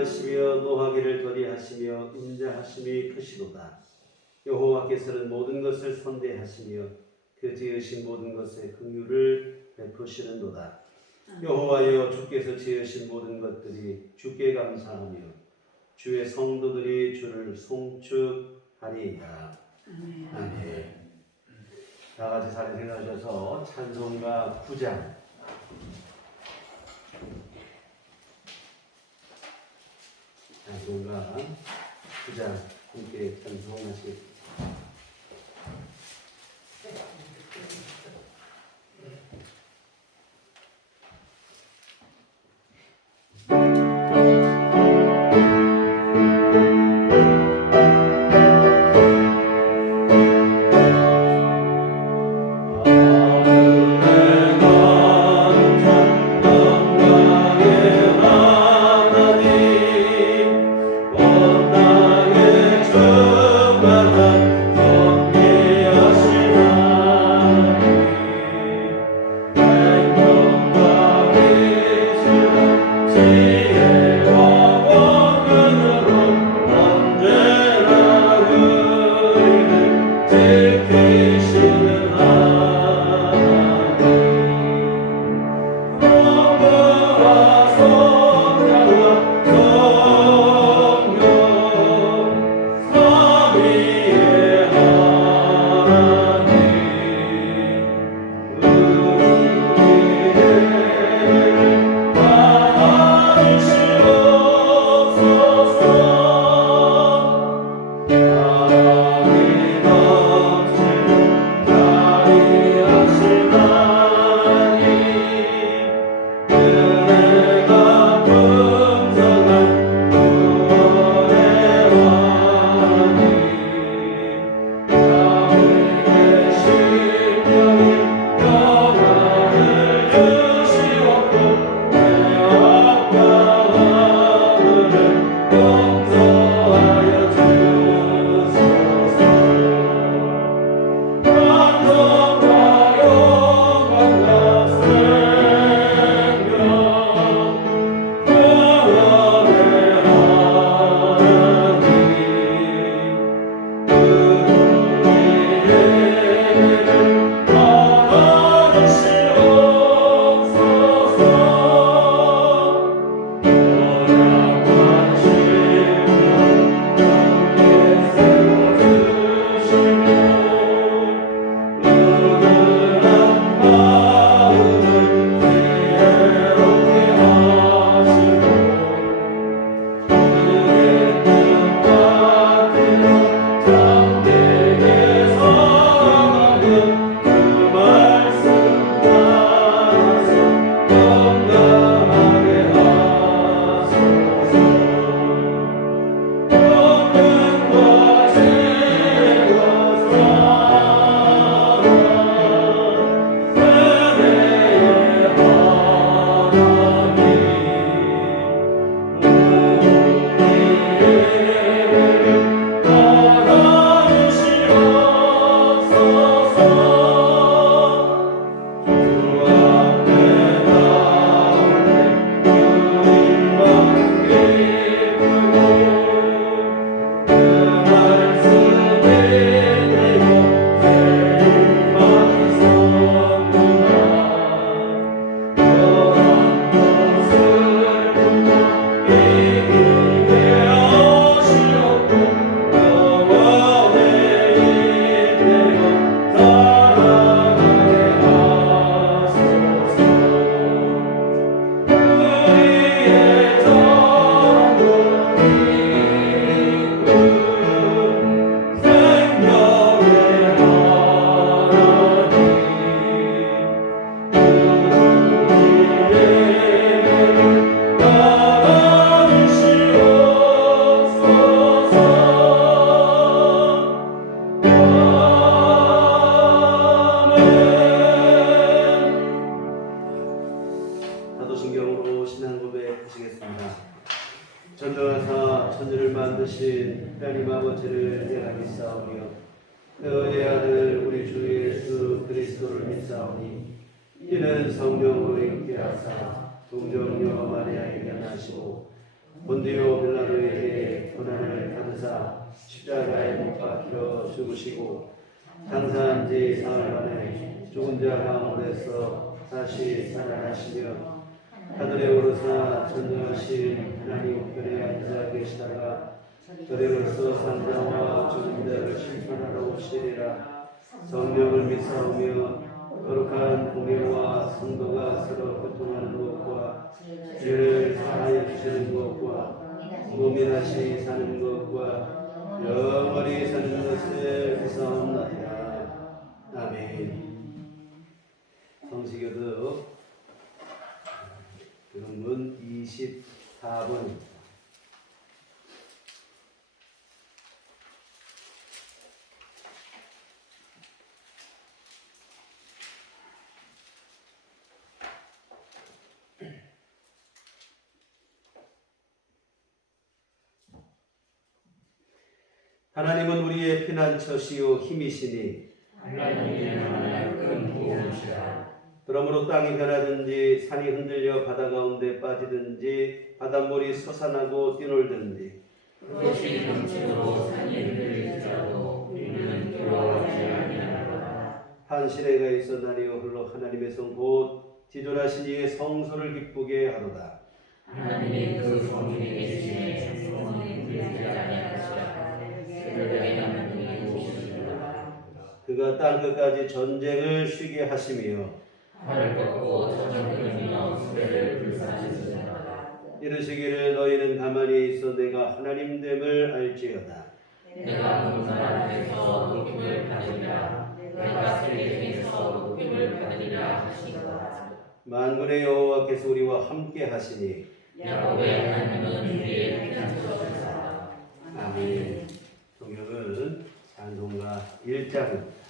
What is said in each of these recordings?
많으시며 노하기를 더디하시며 인자하심이 크시도다. 여호와께서는 모든 것을 선대하시며 그 지으신 모든 것에 긍휼을 베푸시는도다. 여호와여, 주께서 지으신 모든 것들이 주께 감사하며 주의 성도들이 주를 송축하리이다. 아멘. 다 같이 자리 생각하셔서 찬송가 9장 함께 찬송하시겠습니다. 전능하사 천지를 만드신 하나님 아버지를 내가 믿사오며 그의 아들 우리 주 예수 그리스도를 믿사오니 이는 성령으로 있게 하사 동정녀 마리아에게 나시고 본디오 빌라도에게 고난을 받으사 십자가에 못 박혀 죽으시고 장사한 지 사흘 만에 죽은 자 가운데서 다시 살아나시며 하늘에 오르사 전능하신 하나님 우편에 앉아 계시다가 저리로서 산자와 죽은 자를 심판하러 오시리라. 성령을 믿사오며 거룩한 공예와 성도가 서로 교통하는 것과 죄를 사하여 주시는 것과 무민하시 사는 것과 영원히 사는 것을 믿사옵나이다. 아멘. 성시교독 교문문 24번입니다. 하나님은 우리의 피난처시요 힘이시니 그러므로 땅이 변하든지 산이 흔들려 바다 가운데 빠지든지 바닷물이 솟아나고 뛰놀든지 그것이 정치로 산이 흔들릴지라도 우리는 두려워하지 아니하리라. 한 시내가 있었나니요 홀로 하나님의 성 곧 지존하신 이의 성소를 기쁘게 하도다. 하나님이 그 성중에 계시네 성이 흔들리지 아니하시라. 새벽에 하나님이 오시리라. 그가 땅 끝까지 전쟁을 쉬게 하시며 팔을 꺾고 저녁 끊으며 수레를 불사시리라. 이르시기를 너희는 가만히 있어 내가 하나님됨을 알지어다. 내가 문나라 앞에서 높임을 받으리라. 내가 세계에서 높임을 받으리라 하시더라. 만군의 여호와께서 우리와 함께 하시니 야곱의 하나님은 우리의 피난처시다. 아멘. 성경은 찬송가 1장입니다.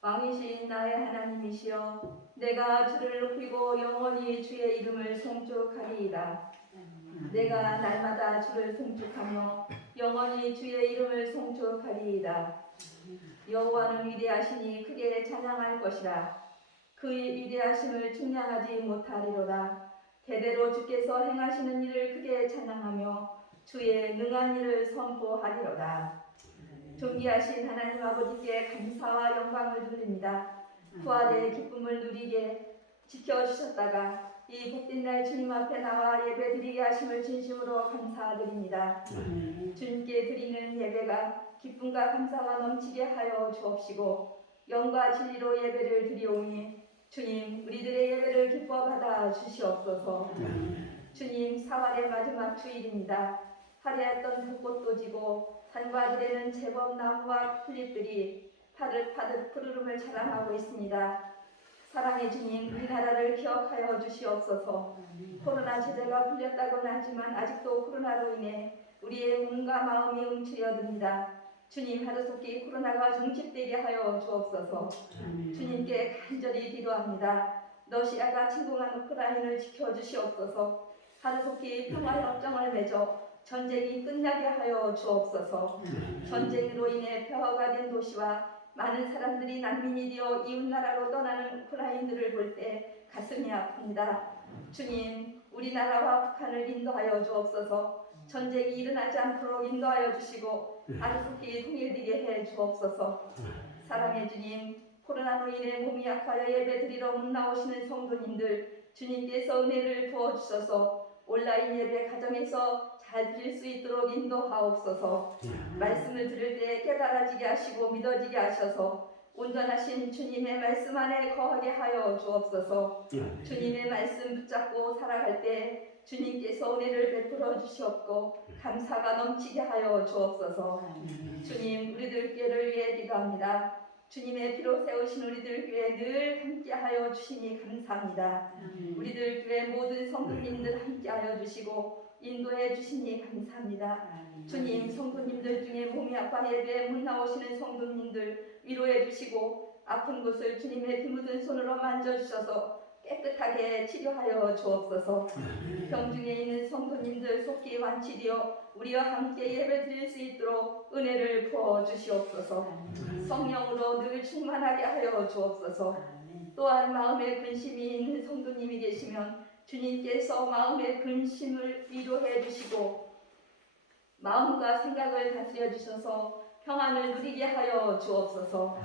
왕이신 나의 하나님이시여, 내가 주를 높이고 영원히 주의 이름을 송축하리이다. 내가 날마다 주를 송축하며 영원히 주의 이름을 송축하리이다. 여호와는 위대하시니 크게 찬양할 것이라. 그의 위대하심을 측량하지 못하리로다. 대대로 주께서 행하시는 일을 크게 찬양하며 주의 능한 일을 선포하리로다. 존귀하신 하나님 아버지께 감사와 영광을 돌립니다. 부활의 기쁨을 누리게 지켜주셨다가 이 복된 날 주님 앞에 나와 예배드리게 하심을 진심으로 감사드립니다. 주님께 드리는 예배가 기쁨과 감사가 넘치게 하여 주옵시고 영과 진리로 예배를 드리오니 주님 우리들의 예배를 기뻐 받아 주시옵소서. 주님 4월의 마지막 주일입니다. 화려했던 벚꽃도 지고 산과 들에는 제법 나무와 풀잎들이 파릇파릇 푸르름을 자랑하고 있습니다. 사랑의 주님 우리나라를 기억하여 주시옵소서. 코로나 제재가 풀렸다고는 하지만 아직도 코로나로 인해 우리의 몸과 마음이 움츠려듭니다. 주님 하루속히 코로나가 종식되게 하여 주옵소서. 주님께 간절히 기도합니다. 러시아가 침공한 우크라이나를 지켜주시옵소서. 하루속히 평화협정을 맺어 전쟁이 끝나게 하여 주옵소서. 전쟁으로 인해 폐허가 된 도시와 많은 사람들이 난민이 되어 이웃나라로 떠나는 우크라이나를 볼 때 가슴이 아픕니다. 주님, 우리나라와 북한을 인도하여 주옵소서. 전쟁이 일어나지 않도록 인도하여 주시고 아주속히 통일되게 해 주옵소서. 사랑의 주님, 코로나로 인해 몸이 약하여 예배드리러 못 나오시는 성도님들 주님께서 은혜를 부어주셔서 온라인 예배 가정에서 잘 드릴 수 있도록 인도하옵소서. 말씀을 들을 때 깨달아지게 하시고 믿어지게 하셔서 온전하신 주님의 말씀 안에 거하게 하여 주옵소서. 주님의 말씀 붙잡고 살아갈 때 주님께서 은혜를 베풀어 주시옵고 감사가 넘치게 하여 주옵소서. 주님, 우리들 교회를 위해 기도합니다. 주님의 피로 세우신 우리들 교회 늘 함께하여 주시니 감사합니다. 우리들 교회 모든 성도님들 함께하여 주시고 인도해 주시니 감사합니다. 주님, 성도님들 중에 몸이 아파 예배에 못 나오시는 성도님들 위로해 주시고 아픈 곳을 주님의 피 묻은 손으로 만져주셔서 깨끗하게 치료하여 주옵소서. 병중에 있는 성도님들 속히 완치되어 우리와 함께 예배드릴 수 있도록 은혜를 부어 주시옵소서. 성령으로 늘 충만하게 하여 주옵소서. 또한 마음에 근심이 있는 성도님이 계시면 주님께서 마음의 근심을 위로해 주시고 마음과 생각을 다스려 주셔서 평안을 누리게 하여 주옵소서.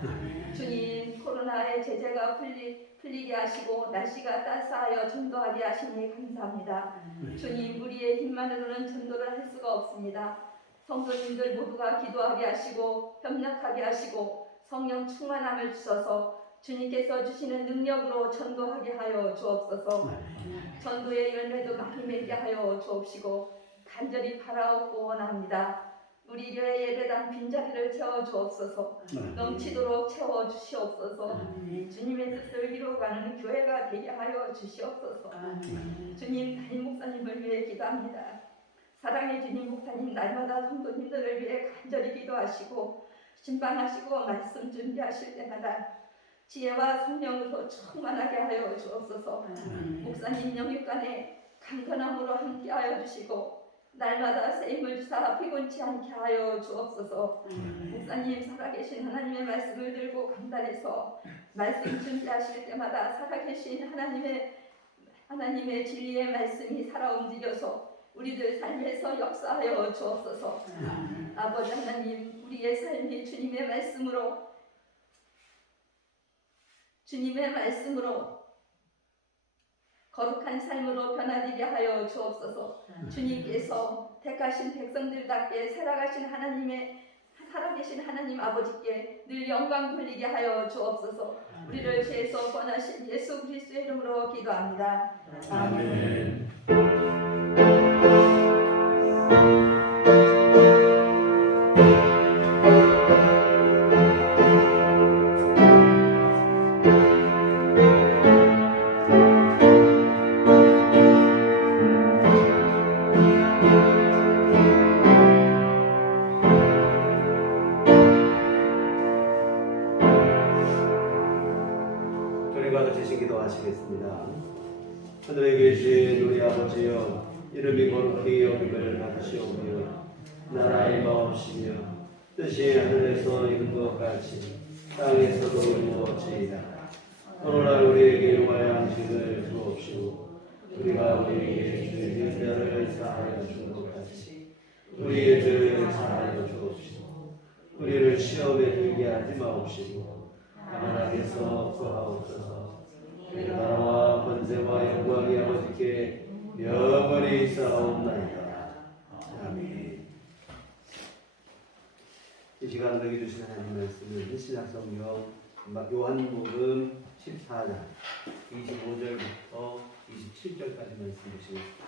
주님, 코로나의 제재가 풀리게 하시고 날씨가 따스하여 전도하게 하시니 감사합니다. 주님, 우리의 힘만으로는 전도를 할 수가 없습니다. 성도님들 모두가 기도하게 하시고 협력하게 하시고 성령 충만함을 주셔서 주님께서 주시는 능력으로 전도하게 하여 주옵소서. 전도의 열매도 많이 맺게 하여 주옵시고 간절히 바라옵고 원합니다. 우리 교회 예배당 빈자리를 채워 주옵소서. 넘치도록 채워 주시옵소서. 주님의 뜻을 이루어가는 교회가 되게 하여 주시옵소서. 주님, 담임 목사님을 위해 기도합니다. 사랑의 주님 목사님, 날마다 성도님들을 위해 간절히 기도하시고 신방하시고 말씀 준비하실 때마다 지혜와 성령으로 충만하게 하여 주옵소서. 목사님 영육간에 강건함으로 함께하여 주시고 날마다 쓰임을 주사 피곤치 않게 하여 주옵소서. 목사님, 살아계신 하나님의 말씀을 들고 강단에서 말씀 준비하실 때마다 살아계신 하나님의 진리의 말씀이 살아 움직여서 우리들 삶에서 역사하여 주옵소서. 아버지 하나님, 우리의 삶이 주님의 말씀으로 거룩한 삶으로 변화되게 하여 주옵소서. 주님께서 택하신 백성들답게 살아계신 하나님 아버지께 늘 영광 돌리게 하여 주옵소서. 우리를 죄에서 권하신 예수 그리스도의 이름으로 기도합니다. 아멘. 하시겠습니다. 하늘에 계신 우리 아버지여, 이름이 거룩히 여김을 받으시오며 나라 임하옵시며 뜻이 하늘에서 이룬 것 같이 땅에서도 이루어지이다. 오늘날 우리에게 일용할 양식을 주옵시고 우리가 우리에게 죄진 자를 사하여 준 것 같이 우리의 죄를 사하여 주옵시고 우리를 시험에 들게 하지 마옵시고 다만 악에서 구하옵소서. 나라와 권세와 영광이 아버지께 영원히 있사옵나이다. 아멘. 이 시간 너희 주신 하나님 말씀은 신약성경 요한복음 14장 25절부터 27절까지 말씀 주시겠습니다.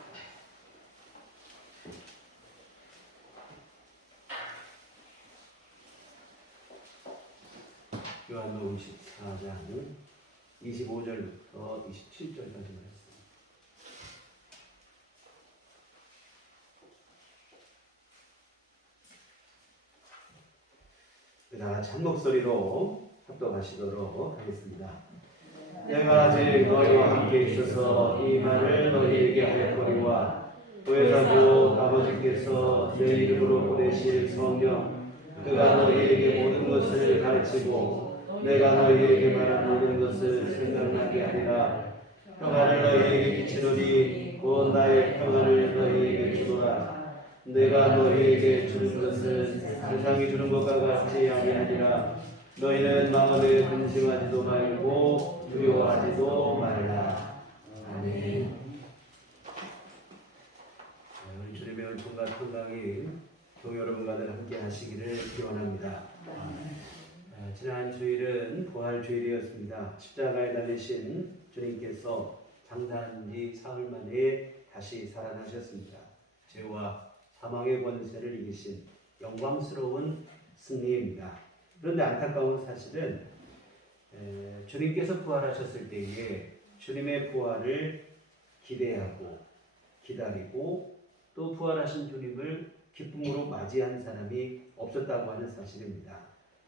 요한복음 14장 25절부터 27절까지 말씀. 다 같이 한 목소리로 합독하시도록 하겠습니다. 내가 아직 너희와 함께 있어서 이 말을 너희에게 하였거니와 보혜사고 아버지께서 내 이름으로 보내실 성령 그가 너희에게 모든 것을 가르치고 내가 너희에게 말한 모든 것을 생각나게 하리라. 평안을 너희에게 끼치노니 곧 나의 평안을 너희에게 주노라. 내가 너희에게 주는 것은 세상이 주는 것과 같지 아니하니라. 너희는 마음에 근심하지도 말고 두려워하지도 말라. 아멘. 우리 주님의 은총과 평강이 교회 여러분과 늘 함께 하시기를 기원합니다. 지난 주일은 부활 주일이었습니다. 십자가에 달리신 주님께서 장사한 지 사흘 만에 다시 살아나셨습니다. 죄와 사망의 권세를 이기신 영광스러운 승리입니다. 그런데 안타까운 사실은 주님께서 부활하셨을 때에 주님의 부활을 기대하고 기다리고 또 부활하신 주님을 기쁨으로 맞이한 사람이 없었다고 하는 사실입니다.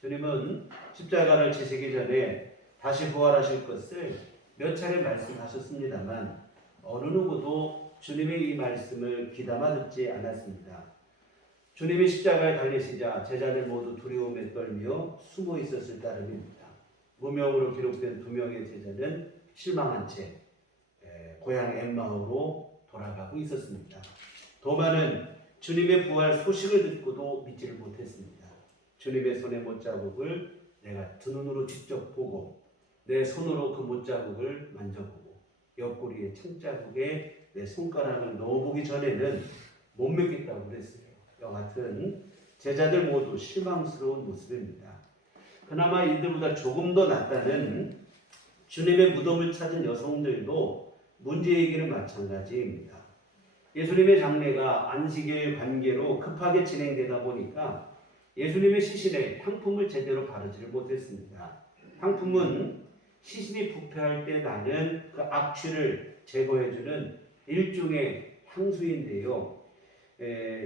주님은 십자가를 지시기 전에 다시 부활하실 것을 몇 차례 말씀하셨습니다만 어느 누구도 주님의 이 말씀을 귀담아 듣지 않았습니다. 주님이 십자가에 달리시자 제자들 모두 두려움에 떨며 숨어 있었을 따름입니다. 무명으로 기록된 2명의 제자는 실망한 채 고향 엠마오로 돌아가고 있었습니다. 도마는 주님의 부활 소식을 듣고도 믿지를 못했습니다. 주님의 손의 못자국을 내가 두 눈으로 직접 보고 내 손으로 그 못자국을 만져보고 옆구리에 창자국에 내 손가락을 넣어보기 전에는 못 믿겠다고 그랬어요. 이와 같은 제자들 모두 실망스러운 모습입니다. 그나마 이들보다 조금 더 낫다는 주님의 무덤을 찾은 여성들도 문제이기는 마찬가지입니다. 예수님의 장례가 안식일 관계로 급하게 진행되다 보니까 예수님의 시신에 향품을 제대로 바르지를 못했습니다. 향품은 시신이 부패할 때 나는 그 악취를 제거해주는 일종의 향수인데요.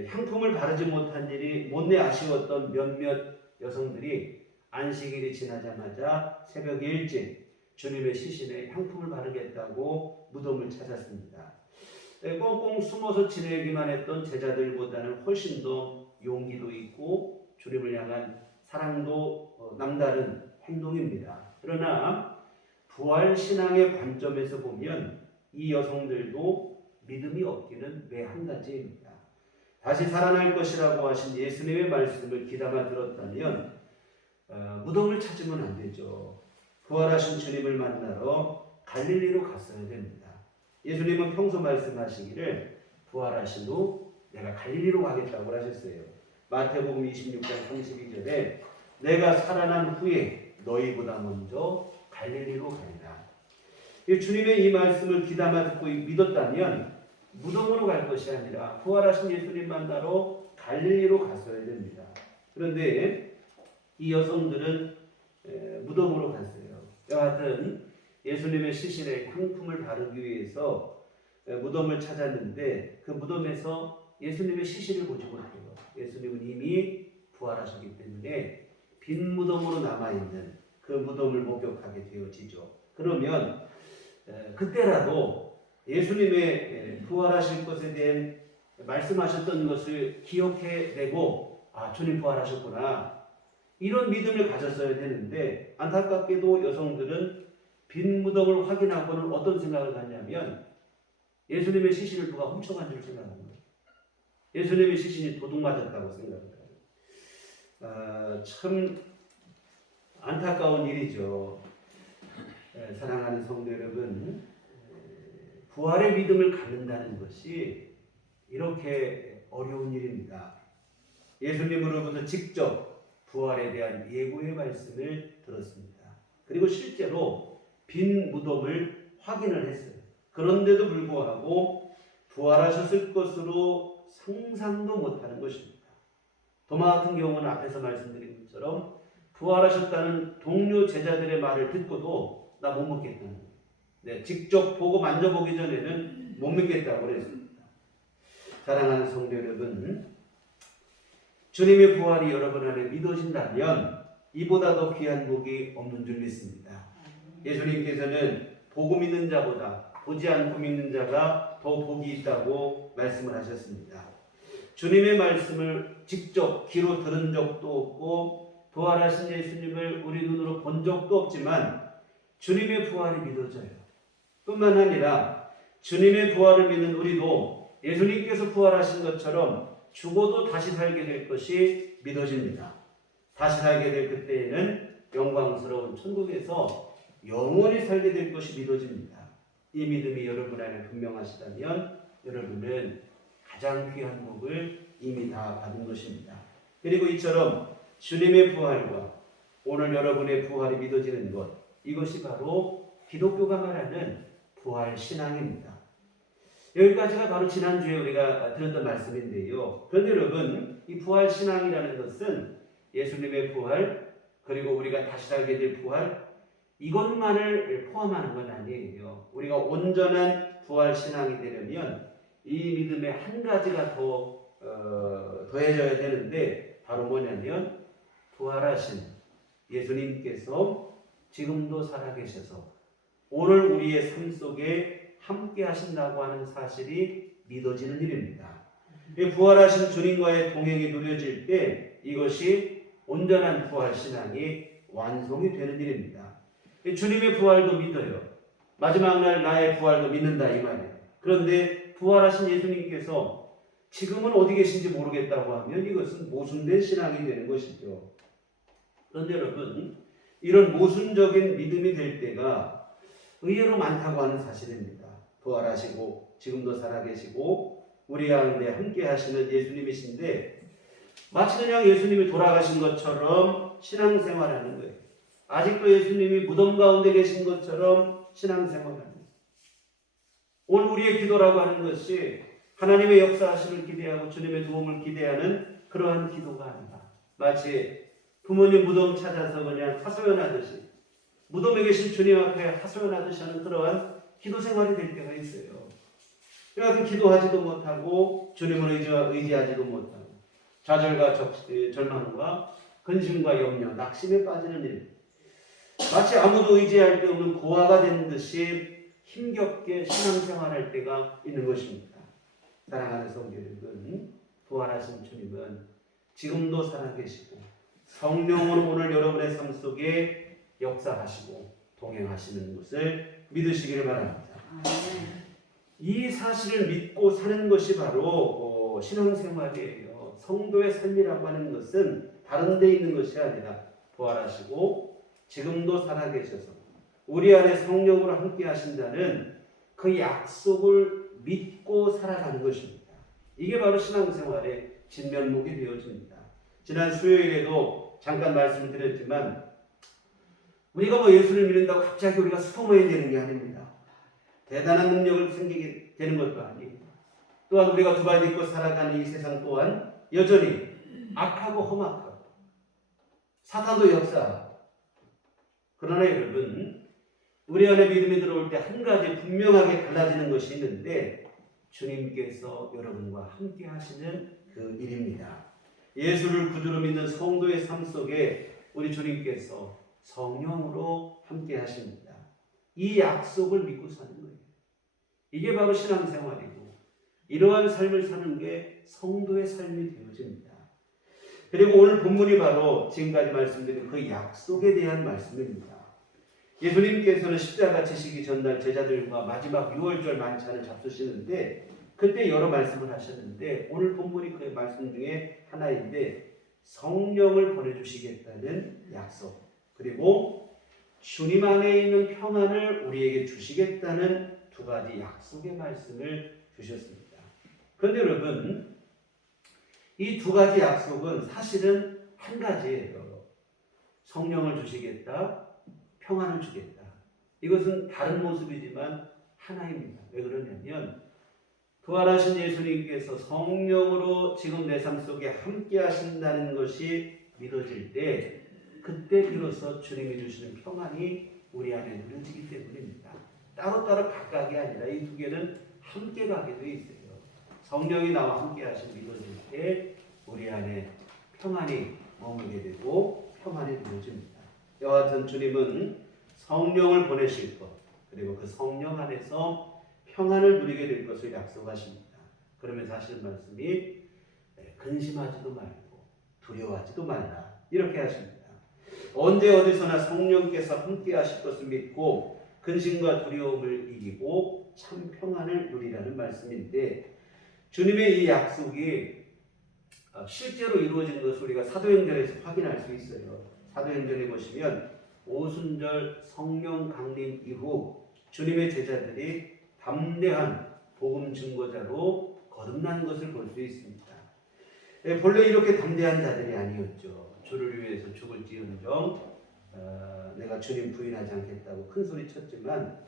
향품을 바르지 못한 일이 못내 아쉬웠던 몇몇 여성들이 안식일이 지나자마자 새벽 일찍 주님의 시신에 향품을 바르겠다고 무덤을 찾았습니다. 꽁꽁 숨어서 지내기만 했던 제자들보다는 훨씬 더 용기도 있고 주님을 향한 사랑도 남다른 행동입니다. 그러나 부활신앙의 관점에서 보면 이 여성들도 믿음이 없기는 왜 한 가지입니다. 다시 살아날 것이라고 하신 예수님의 말씀을 귀담아 들었다면 무덤을 찾으면 안 되죠. 부활하신 주님을 만나러 갈릴리로 갔어야 됩니다. 예수님은 평소 말씀하시기를 부활하신 후 내가 갈릴리로 가겠다고 하셨어요. 마태복음 26장 32절에 내가 살아난 후에 너희보다 먼저 갈릴리로 가리라. 주님의 이 말씀을 귀담아 듣고 믿었다면 무덤으로 갈 것이 아니라 부활하신 예수님 만나러 갈릴리로 갔어야 됩니다. 그런데 이 여성들은 무덤으로 갔어요. 여하튼 예수님의 시신에 향품을 바르기 위해서 무덤을 찾았는데 그 무덤에서 예수님의 시신을 보지 못해요. 예수님은 이미 부활하셨기 때문에 빈 무덤으로 남아있는 그 무덤을 목격하게 되어지죠. 그러면 그때라도 예수님의 부활하실 것에 대한 말씀하셨던 것을 기억해내고 주님 부활하셨구나 이런 믿음을 가졌어야 되는데 안타깝게도 여성들은 빈 무덤을 확인하고는 어떤 생각을 갖냐면 예수님의 시신을 누가 훔쳐간 줄 생각하는 거예요. 예수님의 시신이 도둑 맞았다고 생각해요. 참 안타까운 일이죠. 사랑하는 성도 여러분, 부활의 믿음을 갖는다는 것이 이렇게 어려운 일입니다. 예수님으로부터 직접 부활에 대한 예고의 말씀을 들었습니다. 그리고 실제로 빈 무덤을 확인을 했어요. 그런데도 불구하고 부활하셨을 것으로 상상도 못하는 것입니다. 도마 같은 경우는 앞에서 말씀드린 것처럼 부활하셨다는 동료 제자들의 말을 듣고도 나 못 먹겠다는 거예요. 네, 직접 보고 만져보기 전에는 못 믿겠다고 그랬습니다. 사랑하는 성도 여러분, 주님의 부활이 여러분 안에 믿어진다면 이보다 더 귀한 복이 없는 줄 믿습니다. 예수님께서는 보고 믿는 자보다 보지 않고 믿는 자가 더 복이 있다고 말씀을 하셨습니다. 주님의 말씀을 직접 귀로 들은 적도 없고 부활하신 예수님을 우리 눈으로 본 적도 없지만 주님의 부활이 믿어져요. 뿐만 아니라 주님의 부활을 믿는 우리도 예수님께서 부활하신 것처럼 죽어도 다시 살게 될 것이 믿어집니다. 다시 살게 될 그때에는 영광스러운 천국에서 영원히 살게 될 것이 믿어집니다. 이 믿음이 여러분 안에 분명하시다면 여러분은 가장 귀한 복을 이미 다 받은 것입니다. 그리고 이처럼 주님의 부활과 오늘 여러분의 부활이 믿어지는 것, 이것이 바로 기독교가 말하는 부활 신앙입니다. 여기까지가 바로 지난주에 우리가 들었던 말씀인데요. 그런데 여러분, 이 부활 신앙이라는 것은 예수님의 부활, 그리고 우리가 다시 살게 될 부활, 이것만을 포함하는 건 아니에요. 우리가 온전한 부활 신앙이 되려면 이 믿음에 한 가지가 더해져야 되는데, 바로 뭐냐면 부활하신 예수님께서 지금도 살아계셔서 오늘 우리의 삶 속에 함께 하신다고 하는 사실이 믿어지는 일입니다. 부활하신 주님과의 동행이 누려질 때 이것이 온전한 부활 신앙이 완성이 되는 일입니다. 주님의 부활도 믿어요. 마지막 날 나의 부활도 믿는다 이 말이에요. 그런데 부활하신 예수님께서 지금은 어디 계신지 모르겠다고 하면 이것은 모순된 신앙이 되는 것이죠. 그런데 여러분, 이런 모순적인 믿음이 될 때가 의외로 많다고 하는 사실입니다. 부활하시고 지금도 살아계시고 우리 가운데 함께 하시는 예수님이신데 마치 그냥 예수님이 돌아가신 것처럼 신앙생활하는 거예요. 아직도 예수님이 무덤 가운데 계신 것처럼 신앙생활하는 거예요. 오늘 우리의 기도라고 하는 것이 하나님의 역사하심을 기대하고 주님의 도움을 기대하는 그러한 기도가 아니라 마치 부모님 무덤 찾아서 그냥 하소연하듯이 무덤에 계신 주님 앞에 하소연하듯이 하는 그러한 기도 생활이 될 때가 있어요. 그래서 기도하지도 못하고 주님을 의지하지도 못하고 좌절과 절망과 근심과 염려, 낙심에 빠지는 일, 마치 아무도 의지할 데 없는 고아가 된 듯이 힘겹게 신앙생활할 때가 있는 것입니다. 사랑하는 성도 여러분, 부활하신 주님은 지금도 살아계시고 성령으로 오늘 여러분의 삶 속에 역사하시고 동행하시는 것을 믿으시기를 바랍니다. 이 사실을 믿고 사는 것이 바로 신앙생활이에요. 성도의 삶이라고 하는 것은 다른 데 있는 것이 아니라 부활하시고 지금도 살아계셔서 우리 안에 성령으로 함께 하신다는 그 약속을 믿고 살아가는 것입니다. 이게 바로 신앙생활의 진면목이 되어집니다. 지난 수요일에도 잠깐 말씀을 드렸지만 우리가 예수를 믿는다고 갑자기 우리가 슈퍼맨이 되는 게 아닙니다. 대단한 능력을 생기게 되는 것도 아니고 또한 우리가 두 발 딛고 살아가는 이 세상 또한 여전히 악하고 험악하고 사탄도 역사하고 그러나 여러분 우리 안에 믿음이 들어올 때 한 가지 분명하게 달라지는 것이 있는데 주님께서 여러분과 함께 하시는 그 일입니다. 예수를 구주로 믿는 성도의 삶 속에 우리 주님께서 성령으로 함께 하십니다. 이 약속을 믿고 사는 거예요. 이게 바로 신앙생활이고 이러한 삶을 사는 게 성도의 삶이 되어집니다. 그리고 오늘 본문이 바로 지금까지 말씀드린 그 약속에 대한 말씀입니다. 예수님께서는 십자가 지시기 전날 제자들과 마지막 6월절 만찬을 잡수시는데 그때 여러 말씀을 하셨는데 오늘 본문이 그 말씀 중에 하나인데 성령을 보내주시겠다는 약속 그리고 주님 안에 있는 평안을 우리에게 주시겠다는 두 가지 약속의 말씀을 주셨습니다. 그런데 여러분 이 두 가지 약속은 사실은 한 가지예요. 성령을 주시겠다, 평안을 주겠다. 이것은 다른 모습이지만 하나입니다. 왜 그러냐면 부활하신 예수님께서 성령으로 지금 내 삶 속에 함께 하신다는 것이 믿어질 때 그때 비로소 주님이 주시는 평안이 우리 안에 누려지기 때문입니다. 따로따로 각각이 아니라 이 두 개는 함께 가게 돼 있어요. 성령이 나와 함께 하신 믿어질 때 우리 안에 평안이 머물게 되고 평안이 누려집니다. 이와 같은 주님은 성령을 보내실 것 그리고 그 성령 안에서 평안을 누리게 될 것을 약속하십니다. 그러면서 하시는 말씀이 근심하지도 말고 두려워하지도 말라 이렇게 하십니다. 언제 어디서나 성령께서 함께 하실 것을 믿고 근심과 두려움을 이기고 참 평안을 누리라는 말씀인데 주님의 이 약속이 실제로 이루어진 것을 우리가 사도행전에서 확인할 수 있어요. 사도행전에 보시면 오순절 성령 강림 이후 주님의 제자들이 담대한 복음 증거자로 거듭난 것을 볼 수 있습니다. 본래 이렇게 담대한 자들이 아니었죠. 주를 위해서 죽을지언정 내가 주님 부인하지 않겠다고 큰 소리 쳤지만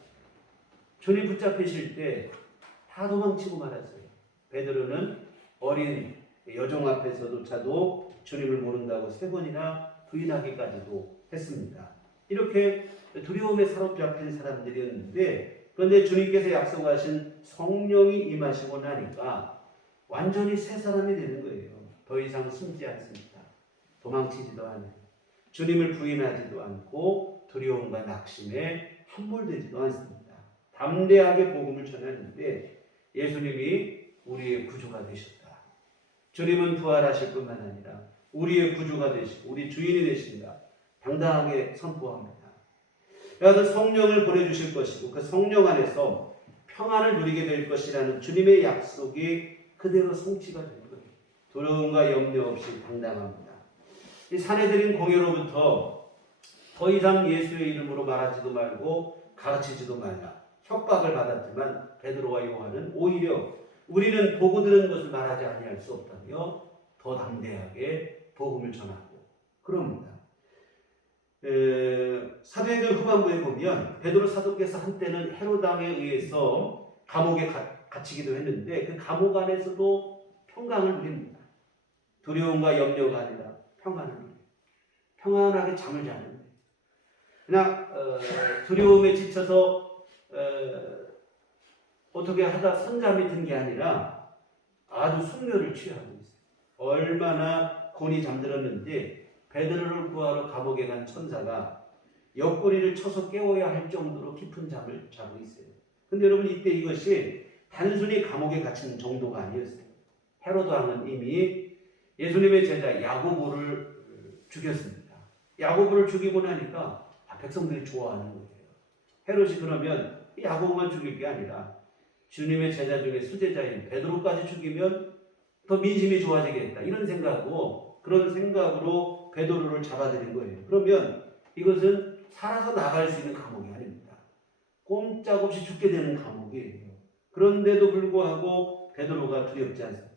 주님 붙잡히실 때 다 도망치고 말았어요. 베드로는 어린 여종 앞에서조차도 주님을 모른다고 3번이나 부인하기까지도 했습니다. 이렇게 두려움에 사로잡힌 사람들이었는데, 그런데 주님께서 약속하신 성령이 임하시고 나니까 완전히 새 사람이 되는 거예요. 더 이상 숨지 않습니다. 도망치지도 않아요. 주님을 부인하지도 않고 두려움과 낙심에 함몰되지도 않습니다. 담대하게 복음을 전하는데 예수님이 우리의 구주가 되셨다. 주님은 부활하실 뿐만 아니라 우리의 구주가 되시고 우리 주인이 되신다. 당당하게 선포합니다. 그래서 성령을 보내주실 것이고 그 성령 안에서 평안을 누리게 될 것이라는 주님의 약속이 그대로 성취가 된 거예요. 두려움과 염려 없이 당당합니다. 이 사내들인 공회로부터 더 이상 예수의 이름으로 말하지도 말고 가르치지도 말라 협박을 받았지만 베드로와 요한은 오히려 우리는 보고 들은 것을 말하지 아니할 수 없다며 더 담대하게 복음을 전하고 그럽니다. 사도행전 후반부에 보면 베드로 사도께서 한때는 헤롯 왕에 의해서 감옥에 갇히기도 했는데 그 감옥 안에서도 평강을 누립니다. 두려움과 염려가 아니라 평안을 누려요. 평안하게 잠을 자는 거예요. 그냥 두려움에 지쳐서 어떻게 하다 선잠이 든 게 아니라 아주 숙면을 취하고 있어요. 얼마나 곤히 잠들었는지 베드로를 구하러 감옥에 간 천사가 옆구리를 쳐서 깨워야 할 정도로 깊은 잠을 자고 있어요. 근데 여러분 이때 이것이 단순히 감옥에 갇힌 정도가 아니었어요. 헤로드 왕은 이미 예수님의 제자 야고보를 죽였습니다. 야고보를 죽이고 나니까 백성들이 좋아하는 거예요. 헤롯이 그러면 야고보만 죽일 게 아니라 주님의 제자 중에 수제자인 베드로까지 죽이면 더 민심이 좋아지겠다. 이런 생각으로 그런 생각으로 베드로를 잡아들인 거예요. 그러면 이것은 살아서 나갈 수 있는 감옥이 아닙니다. 꼼짝없이 죽게 되는 감옥이에요. 그런데도 불구하고 베드로가 두렵지 않습니다.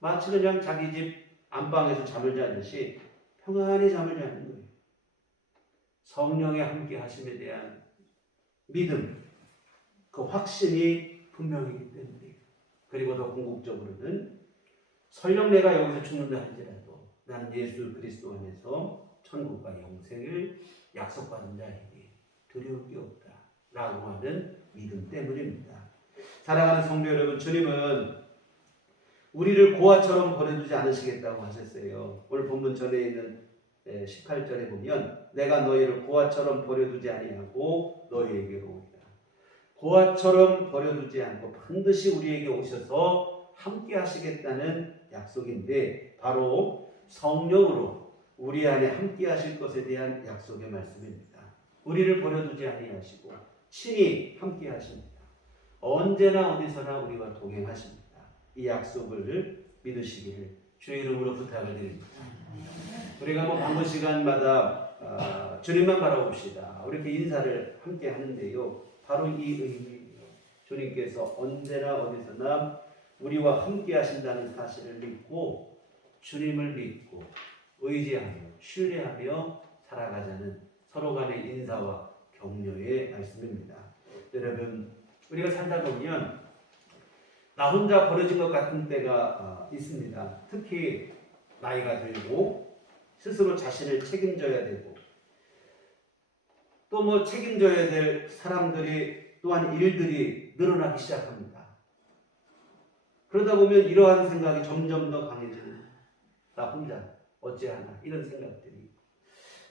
마치 그냥 자기 집 안방에서 잠을 자듯이 평안히 잠을 자는 거예요. 성령의 함께 하심에 대한 믿음, 그 확신이 분명이기 때문에 그리고 더 궁극적으로는 설령 내가 여기서 죽는다 할지라도 나는 예수 그리스도 안에서 천국과 영생을 약속받은 자에게 두려울 게 없다 라고 하는 믿음 때문입니다. 사랑하는 성도 여러분, 주님은 우리를 고아처럼 버려두지 않으시겠다고 하셨어요. 오늘 본문 전에 있는 18절에 보면 내가 너희를 고아처럼 버려두지 아니하고 너희에게로 오리라. 고아처럼 버려두지 않고 반드시 우리에게 오셔서 함께 하시겠다는 약속인데 바로 성령으로 우리 안에 함께 하실 것에 대한 약속의 말씀입니다. 우리를 버려두지 아니하시고 친히 함께 하십니다. 언제나 어디서나 우리와 동행하십니다. 이 약속을 믿으시기를 주의 이름으로 부탁을 드립니다. 우리가 광고 시간마다 주님만 바라봅시다. 이렇게 인사를 함께 하는데요. 바로 이 의미예요. 주님께서 언제나 어디서나 우리와 함께 하신다는 사실을 믿고 주님을 믿고 의지하며 신뢰하며 살아가자는 서로 간의 인사와 격려의 말씀입니다. 여러분, 우리가 살다 보면 나 혼자 버려진 것 같은 때가 있습니다. 특히 나이가 들고 스스로 자신을 책임져야 되고 또 책임져야 될 사람들이 또한 일들이 늘어나기 시작합니다. 그러다 보면 이러한 생각이 점점 더 강해지는 나 혼자 어찌하나 이런 생각들이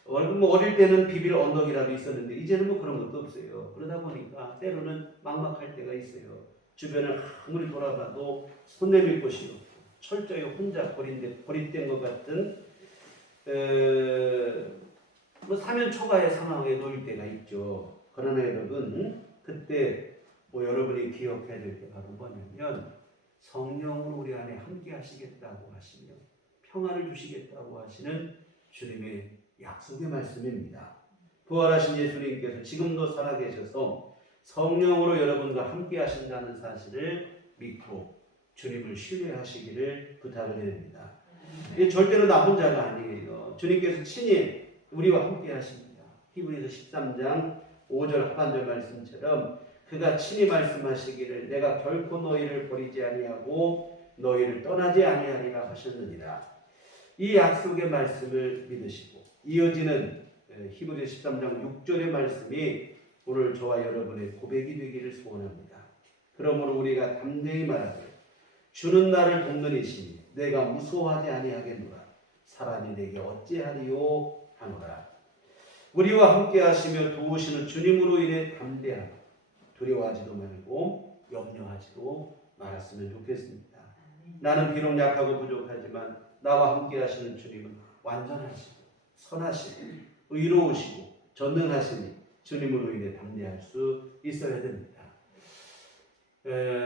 어릴 때는 비빌 언덕이라도 있었는데 이제는 그런 것도 없어요. 그러다 보니까 때로는 막막할 때가 있어요. 주변을 아무리 돌아봐도 손 내밀 곳이 없고 철저히 혼자 고립된 것 같은 사면 초가의 상황에 놓일 때가 있죠. 그러나 여러분 그때 여러분이 기억해야 될 게 바로 뭐냐면 성령으로 우리 안에 함께 하시겠다고 하시면 평안을 주시겠다고 하시는 주님의 약속의 말씀입니다. 부활하신 예수님께서 지금도 살아계셔서 성령으로 여러분과 함께 하신다는 사실을 믿고 주님을 신뢰하시기를 부탁을 드립니다. 절대로 나 혼자가 아니에요. 주님께서 친히 우리와 함께 하십니다. 히브리서 13장 5절 하반절 말씀처럼 그가 친히 말씀하시기를 내가 결코 너희를 버리지 아니하고 너희를 떠나지 아니하리라 하셨느니라. 이 약속의 말씀을 믿으시고 이어지는 히브리서 13장 6절의 말씀이 오늘 저와 여러분의 고백이 되기를 소원합니다. 그러므로 우리가 담대히 말하되 주는 나를 돕는 이시니 내가 무서워하지 아니하겠노라. 사람이 내게 어찌하리요 하노라. 우리와 함께 하시며 도우시는 주님으로 인해 담대하고 두려워하지도 말고 염려하지도 말았으면 좋겠습니다. 나는 비록 약하고 부족하지만 나와 함께 하시는 주님은 완전하시고 선하시고 의로우시고 전능하시니 주님으로 인해 담대할 수 있어야 됩니다.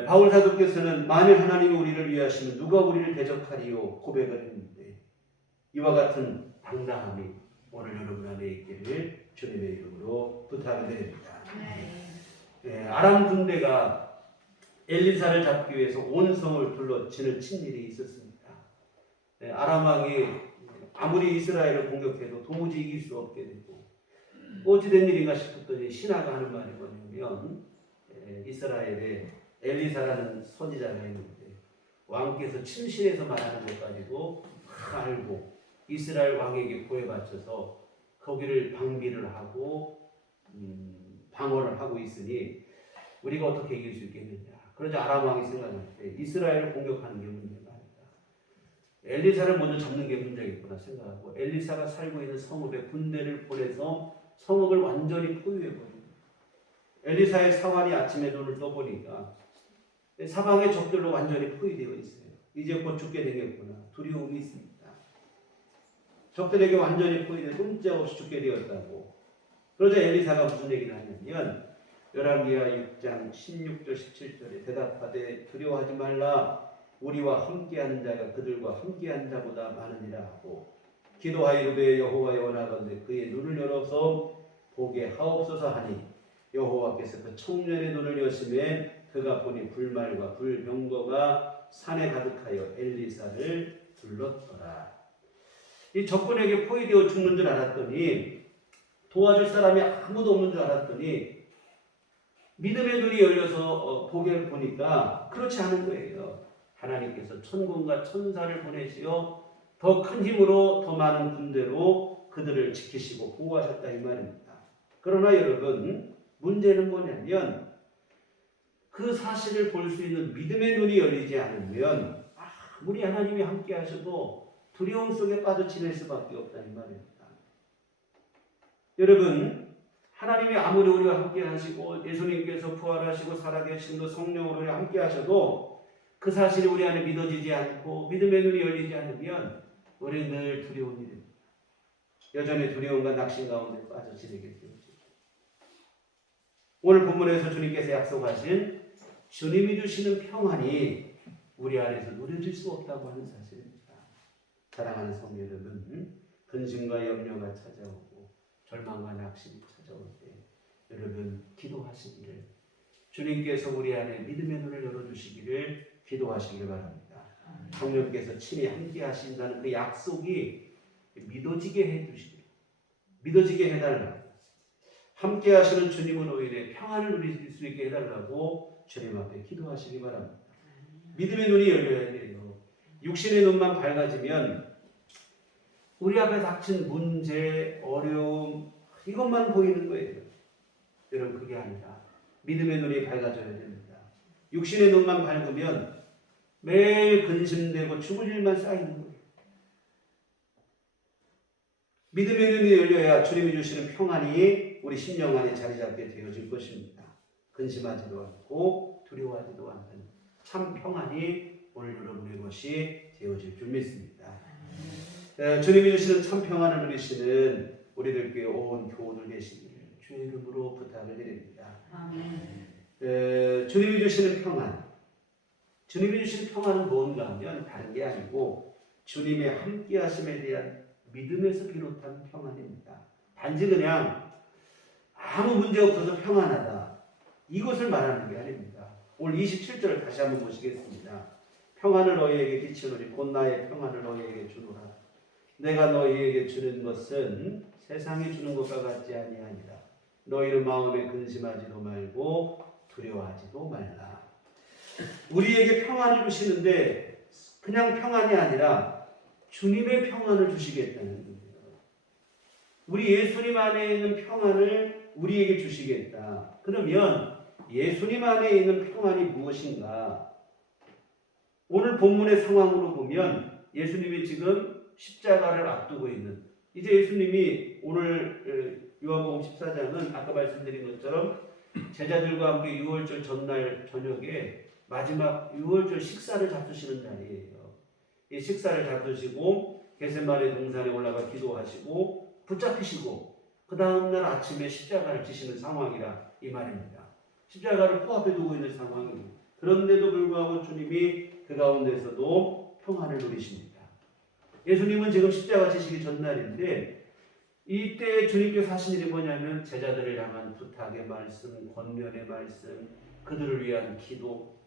바울 사도께서는 만일 하나님이 우리를 위하시면 누가 우리를 대적하리요 고백을 했는데 이와 같은 당당함이 오늘 여러분 안에 있기를 주님의 이름으로 부탁을 드립니다. 아람 군대가 엘리사를 잡기 위해서 온 성을 둘러치는 친일이 있었습니다. 아람 왕이 아무리 이스라엘을 공격해도 도무지 이길 수 없게 되고 어찌된 일인가 싶었더니 신하가 하는 말이 뭐냐면 이스라엘에 엘리사라는 선지자가 있는데 왕께서 침실에서 말하는 것 가지고 알고 이스라엘 왕에게 고해 바쳐서 거기를 방비를 하고 방어를 하고 있으니 우리가 어떻게 이길 수 있겠느냐. 그러자 아람 왕이 생각할 때 이스라엘을 공격하는 게 문제가 아니다. 엘리사를 먼저 잡는 게 문제겠구나 생각하고 엘리사가 살고 있는 성읍에 군대를 보내서 성읍을 완전히 포위해버리고 엘리사의 사환이 아침에 눈을 떠보니까 사방의 적들로 완전히 포위되어 있어요. 이제 곧 죽게 되겠구나. 두려움이 있습니다. 적들에게 완전히 포위되어 꼼짝없이 죽게 되었다고. 그러자 엘리사가 무슨 얘기를 하냐면 열왕기하 6장 16절 17절에 대답하되 두려워하지 말라. 우리와 함께하는 자가 그들과 함께한 자보다 많으니라 하고 기도하이르되 여호와여 원하건대 그의 눈을 열어서 보게 하옵소서 하니 여호와께서 그 청년의 눈을 여심해 그가 보니 불말과 불병거가 산에 가득하여 엘리사를 둘렀더라. 이 적군에게 포위되어 죽는 줄 알았더니 도와줄 사람이 아무도 없는 줄 알았더니 믿음의 눈이 열려서 보게 보니까 그렇지 않은 거예요. 하나님께서 천군과 천사를 보내시어 더 큰 힘으로 더 많은 군대로 그들을 지키시고 보호하셨다 이 말입니다. 그러나 여러분 문제는 뭐냐면 그 사실을 볼 수 있는 믿음의 눈이 열리지 않으면 아무리 하나님이 함께 하셔도 두려움 속에 빠져 지낼 수밖에 없다 이 말입니다. 여러분 하나님이 아무리 우리와 함께 하시고 예수님께서 부활하시고 살아계신 성령으로 함께 하셔도 그 사실이 우리 안에 믿어지지 않고 믿음의 눈이 열리지 않으면 우리는 늘 두려운 일입니다. 여전히 두려움과 낙심 가운데 빠져 지내게 되죠. 오늘 본문에서 주님께서 약속하신 주님이 주시는 평안이 우리 안에서 누려질 수 없다고 하는 사실입니다. 사랑하는 성도 여러분, 근심과 염려가 찾아오고 절망과 낙심이 찾아올 때 여러분 기도하시기를 주님께서 우리 안에 믿음의 눈을 열어주시기를 기도하시기를 바랍니다. 성령께서 친히 함께 하신다는 그 약속이 믿어지게 해주시기를 믿어지게 해달라고 함께 하시는 주님으로 인해 평안을 누릴 수 있게 해달라고 주님 앞에 기도하시기 바랍니다. 믿음의 눈이 열려야 돼요. 육신의 눈만 밝아지면 우리 앞에 닥친 문제, 어려움 이것만 보이는 거예요. 여러분 그게 아니라 믿음의 눈이 밝아져야 됩니다. 육신의 눈만 밝으면 매일 근심되고 죽을 일만 쌓이는 거예요. 믿음의 눈이 열려야 주님이 주시는 평안이 우리 심령 안에 자리 잡게 되어질 것입니다. 근심하지도 않고 두려워하지도 않는 참 평안이 오늘 여러분의 것이 되어질 줄 믿습니다. 주님이 주시는 참 평안을 누리시는 우리들께 온 교우들 되시기를 주의 이름으로 부탁을 드립니다. 주님이 주시는 평안, 주님이 주시는 평안은 뭔가 하면 다른 게 아니고 주님의 함께하심에 대한 믿음에서 비롯한 평안입니다. 단지 그냥 아무 문제 없어서 평안하다, 이것을 말하는 게 아닙니다. 오늘 27절을 다시 한번 보시겠습니다. 평안을 너희에게 끼치노니 곧 나의 평안을 너희에게 주노라. 내가 너희에게 주는 것은 세상이 주는 것과 같지 아니하니라. 너희는 마음에 근심하지도 말고 두려워하지도 말라. 우리에게 평안을 주시는데 그냥 평안이 아니라 주님의 평안을 주시겠다는 거예요. 우리 예수님 안에 있는 평안을 우리에게 주시겠다. 그러면 예수님 안에 있는 평안이 무엇인가? 오늘 본문의 상황으로 보면 예수님이 지금 십자가를 앞두고 있는, 이제 예수님이 오늘 요한복음 14장은 아까 말씀드린 것처럼 제자들과 함께 유월절 전날 저녁에 마지막 유월절 식사를 잡수시는 날이에요. 이 식사를 잡수시고 겟세마네 동산에 올라가 기도하시고 붙잡히시고 그 다음날 아침에 십자가를 지시는 상황이라 이 말입니다. 십자가를 코앞에 두고 있는 상황입니다. 그런데도 불구하고 주님이 그 가운데서도 평안을 누리십니다. 예수님은 지금 십자가 지시기 전날인데 이때 주님께서 하신 일이 뭐냐면 제자들을 향한 부탁의 말씀, 권면의 말씀, 그들을 위한 기도,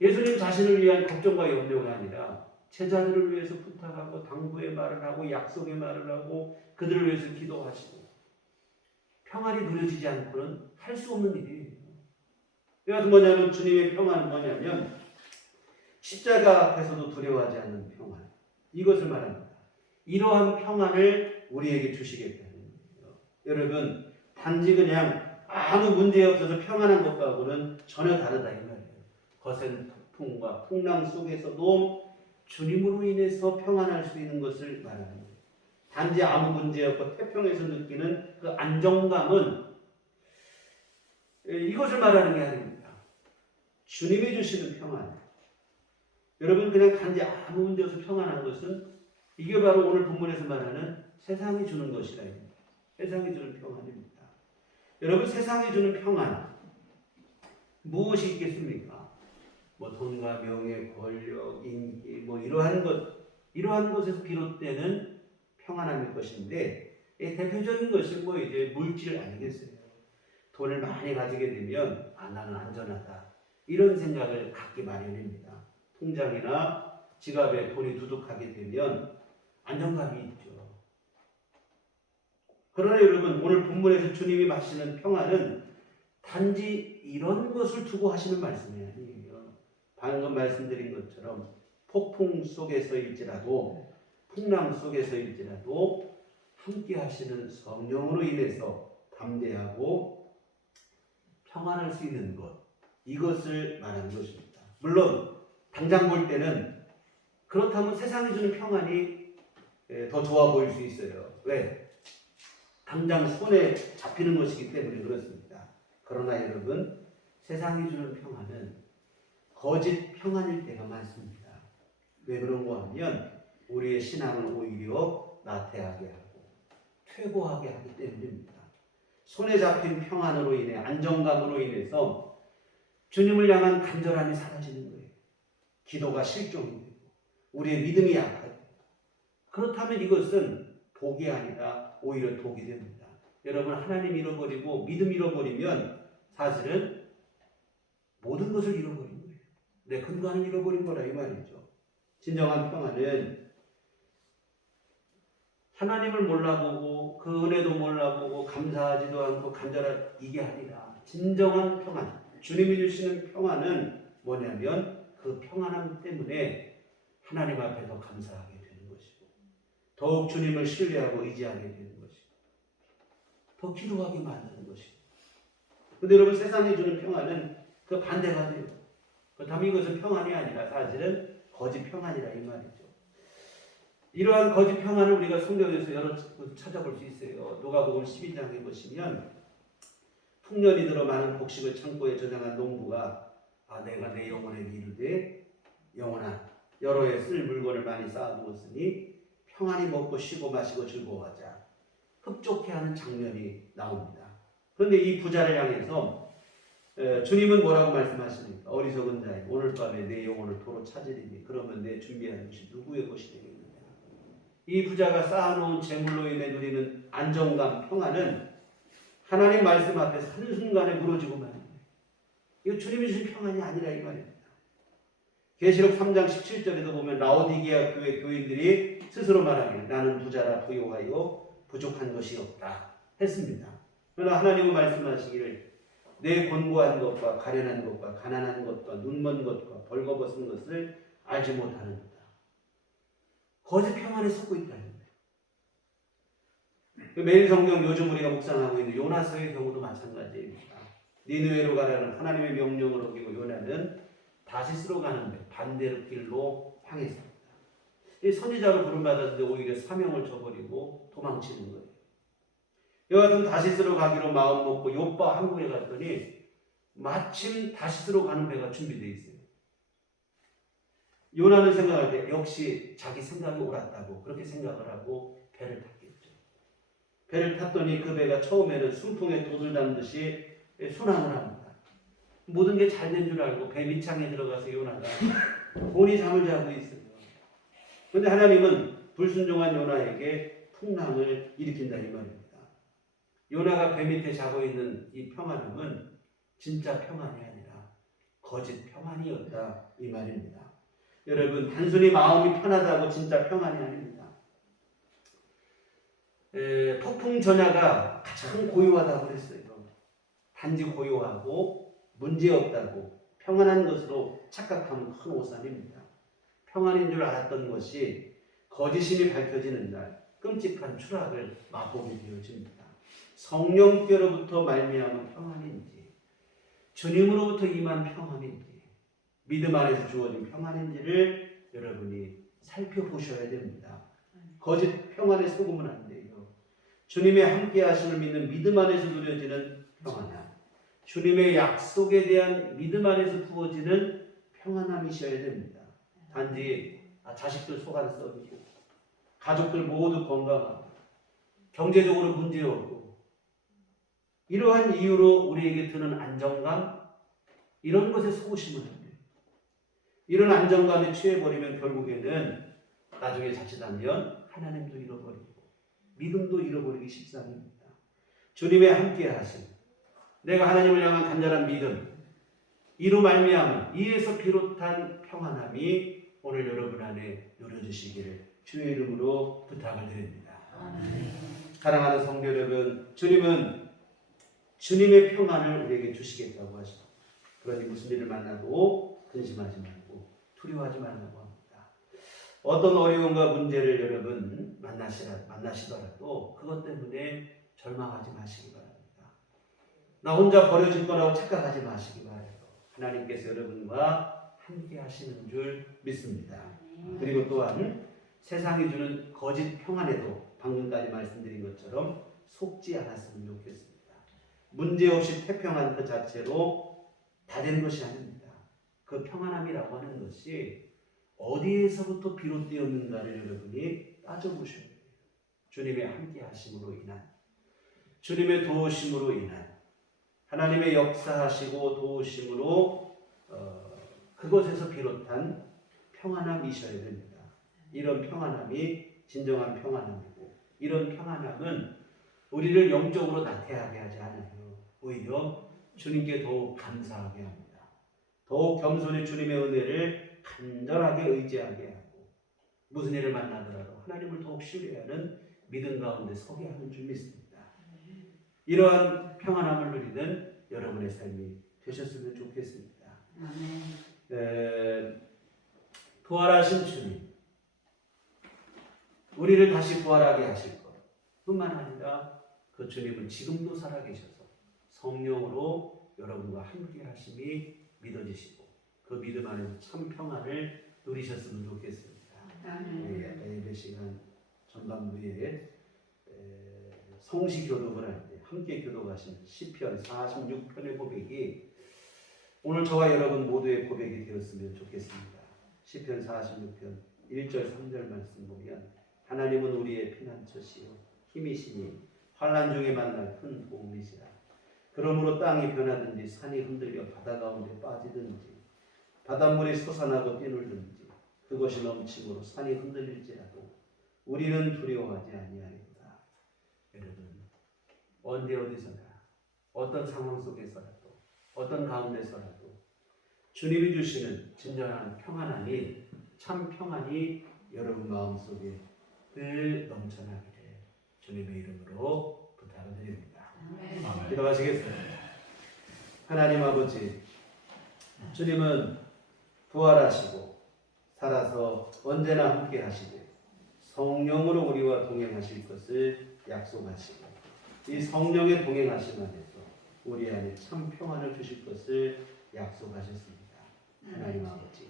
예수님 자신을 위한 걱정과 염려가 아니라 제자들을 위해서 부탁하고 당부의 말을 하고 약속의 말을 하고 그들을 위해서 기도하시고, 평안이 누려지지 않고는 할 수 없는 일이에요. 이것은 뭐냐면 주님의 평안은 뭐냐면 십자가 앞에서도 두려워하지 않는 평안, 이것을 말합니다. 이러한 평안을 우리에게 주시겠다는 거예요. 여러분, 단지 그냥 아무 문제 없어서 평안한 것과는 전혀 다르다 이 말이에요. 거센 폭풍과 풍랑 속에서도 주님으로 인해서 평안할 수 있는 것을 말하는 거예요. 단지 아무 문제 없고 태평에서 느끼는 그 안정감은 이것을 말하는 게 아닙니다. 주님이 주시는 평안. 여러분, 그냥 단지 아무 문제 없이 평안한 것은 이게 바로 오늘 본문에서 말하는 세상이 주는 것이라 합니다. 세상이 주는 평안입니다. 여러분, 세상이 주는 평안 무엇이 있겠습니까? 뭐 돈과 명예, 권력, 인기, 뭐 이러한 것에서 비롯되는 평안함일 것인데, 대표적인 것이 뭐 이제 물질 아니겠어요? 돈을 많이 가지게 되면 나는 안전하다, 이런 생각을 갖기 마련입니다. 통장이나 지갑에 돈이 두둑하게 되면 안정감이 있죠. 그러나 여러분, 오늘 본문에서 주님이 하시는 평안은 단지 이런 것을 두고 하시는 말씀이 아니에요. 방금 말씀드린 것처럼 폭풍 속에서일지라도 풍랑 속에서일지라도 함께 하시는 성령으로 인해서 담대하고 평안할 수 있는 것, 이것을 말하는 것입니다. 물론 당장 볼 때는 그렇다면 세상이 주는 평안이 더 좋아 보일 수 있어요. 왜? 당장 손에 잡히는 것이기 때문에 그렇습니다. 그러나 여러분, 세상이 주는 평안은 거짓 평안일 때가 많습니다. 왜 그런가 하면 우리의 신앙을 오히려 나태하게 하고 퇴보하게 하기 때문입니다. 손에 잡힌 평안으로 인해, 안정감으로 인해서 주님을 향한 간절함이 사라지는 거예요. 기도가 실종이 되고 우리의 믿음이 약하고, 그렇다면 이것은 복이 아니라 오히려 독이 됩니다. 여러분, 하나님 잃어버리고 믿음 잃어버리면 사실은 모든 것을 잃어버린 거예요. 내 근간을 잃어버린 거라 이 말이죠. 진정한 평안은 하나님을 몰라보고 그 은혜도 몰라보고 감사하지도 않고 간절한 이게 아니라 진정한 평안, 주님이 주시는 평안은 뭐냐면 그 평안함 때문에 하나님 앞에서 감사하게 되는 것이고 더욱 주님을 신뢰하고 의지하게 되는 것이고 더 기도하게 만드는 것이고. 그런데 여러분, 세상이 주는 평안은 그 반대가 돼요. 그렇다면 이것은 평안이 아니라 사실은 거짓 평안이라 이 말이죠. 이러한 거짓 평안을 우리가 성경에서 여러 곳 찾아볼 수 있어요. 누가복음 12장에 보시면 풍년이 들어 많은 곡식을 창고에 저장한 농부가 내가 내 영혼에게 이르되 영혼아, 여러 해 쓸 물건을 많이 쌓아두었으니 평안히 먹고 쉬고 마시고 즐거워하자, 흡족해 하는 장면이 나옵니다. 그런데 이 부자를 향해서 주님은 뭐라고 말씀하십니까? 어리석은 자여, 오늘 밤에 내 영혼을 도로 찾으리니 그러면 내 준비한 것이 누구의 것이 되겠느냐. 이 부자가 쌓아놓은 재물로 인해 누리는 안정감, 평안은 하나님 말씀 앞에서 한순간에 무너지고 마는 거예요. 이거 주님이 주신 평안이 아니라 이 말입니다. 계시록 3장 17절에도 보면 라오디게아 교회 교인들이 스스로 말하기를 나는 부자라 부요하여 부족한 것이 없다 했습니다. 그러나 하나님은 말씀하시기를 내 곤고한 것과 가련한 것과 가난한 것과 눈먼 것과 벌거벗은 것을 알지 못하는도다. 거짓 평안에 속고 있다는 거예요. 매일 성경 요즘 우리가 묵상하고 있는 요나서의 경우도 마찬가지입니다. 니느웨로 가라는 하나님의 명령을 어기고 요나는 다시스로 가는데 반대로 길로 향했습니다. 이 선지자로 부름받았는데 오히려 사명을 저버리고 도망치는 거예요. 여하튼 다시스로 가기로 마음 먹고 요빠 항구에 갔더니 마침 다시스로 가는 배가 준비되어 있어요. 요나는 생각할 때 역시 자기 생각이 옳았다고 그렇게 생각을 하고 배를 탔겠죠. 배를 탔더니 그 배가 처음에는 순풍에 도들 담듯이 순항을 합니다. 모든 게 잘 된 줄 알고 배 밑창에 들어가서 요나가 곤히 잠을 자고 있어요. 그런데 하나님은 불순종한 요나에게 풍랑을 일으킨다 이 말입니다. 요나가 배 밑에 자고 있는 이 평안함은 진짜 평안이 아니라 거짓 평안이었다 이 말입니다. 여러분 단순히 마음이 편하다고 진짜 평안이 아닙니다. 폭풍 전야가 가장 고요하다고 그랬어요. 단지 고요하고 문제없다고 평안한 것으로 착각하면 큰 오산입니다. 평안인 줄 알았던 것이 거짓임이 밝혀지는 날 끔찍한 추락을 맛보게 되어집니다. 성령께로부터 말미암은 평안인지 주님으로부터 임한 평안인지 믿음 안에서 주어진 평안인지를 여러분이 살펴보셔야 됩니다. 거짓 평안에 속으면 안 돼요. 주님의 함께 하심을 믿는 믿음 안에서 누려지는 평안함, 주님의 약속에 대한 믿음 안에서 부어지는 평안함이셔야 됩니다. 단지 자식들 속 안 썩이고 가족들 모두 건강하고 경제적으로 문제없고 이러한 이유로 우리에게 드는 안정감 이런 것에 속으시면 안 돼요. 이런 안정감에 취해버리면 결국에는 나중에 자칫하면 하나님도 잃어버리고 믿음도 잃어버리기 십상입니다. 주님의 함께 하심 내가 하나님을 향한 간절한 믿음 이로 말미암은 이에서 비롯한 평안함이 오늘 여러분 안에 누려주시기를 주의 이름으로 부탁을 드립니다. 사랑하는 성도 여러분, 주님은 주님의 평안을 우리에게 주시겠다고 하시고 그러니 무슨 일을 만나도 근심하지 말고 두려워하지 말라고 합니다. 어떤 어려움과 문제를 여러분 만나시더라도 그것 때문에 절망하지 마시기 바랍니다. 나 혼자 버려질 거라고 착각하지 마시기 바라요. 하나님께서 여러분과 함께 하시는 줄 믿습니다. 그리고 또한 세상이 주는 거짓 평안에도 방금까지 말씀드린 것처럼 속지 않았으면 좋겠습니다. 문제없이 태평한 그 자체로 다 된 것이 아닙니다. 그 평안함이라고 하는 것이 어디에서부터 비롯되었는가를 여러분이 따져보셔야 돼요. 주님의 함께 하심으로 인한 주님의 도우심으로 인한 하나님의 역사하시고 도우심으로 그것에서 비롯한 평안함이셔야 됩니다. 이런 평안함이 진정한 평안함이고 이런 평안함은 우리를 영적으로 나태하게 하지 않아요. 오히려 주님께 더욱 감사하게 합니다. 더욱 겸손히 주님의 은혜를 간절하게 의지하게 하고 무슨 일을 만나더라도 하나님을 더욱 신뢰하는 믿음 가운데 서게 하는 줄 믿습니다. 이러한 평안함을 누리는 여러분의 삶이 되셨으면 좋겠습니다. 부활하신 주님 우리를 다시 부활하게 하실 것 뿐만 아니라 그 주님은 지금도 살아계셔서 성령으로 여러분과 함께 하심이 믿어지시고 그 믿음 안에서 참 평안을 누리셨으면 좋겠습니다. 예배 시간 전반부에 성시 교독을 할 때 함께 교독하신 시편 46편의 고백이 오늘 저와 여러분 모두의 고백이 되었으면 좋겠습니다. 시편 46편 1절 3절 말씀 보면 하나님은 우리의 피난처시요 힘이시니 환난 중에 만날 큰 도움이시라. 그러므로 땅이 변하든지 산이 흔들려 바다 가운데 빠지든지 바닷물이 솟아나고 뛰놀든지 그것이 넘침으로 산이 흔들릴지라도 우리는 두려워하지 아니하리로다. 여러분, 언제 어디서나 어떤 상황 속에서라도 어떤 가운데서라도 주님이 주시는 진정한 평안함이 참 평안이 여러분 마음속에 늘 넘쳐나기를 주님의 이름으로 부탁을 드립니다. 기도하시겠어요? 하나님 아버지, 주님은 부활하시고 살아서 언제나 함께 하시되 성령으로 우리와 동행하실 것을 약속하시고 이 성령의 동행하심 안에서 우리 안에 참 평안을 주실 것을 약속하셨습니다. 하나님 아버지,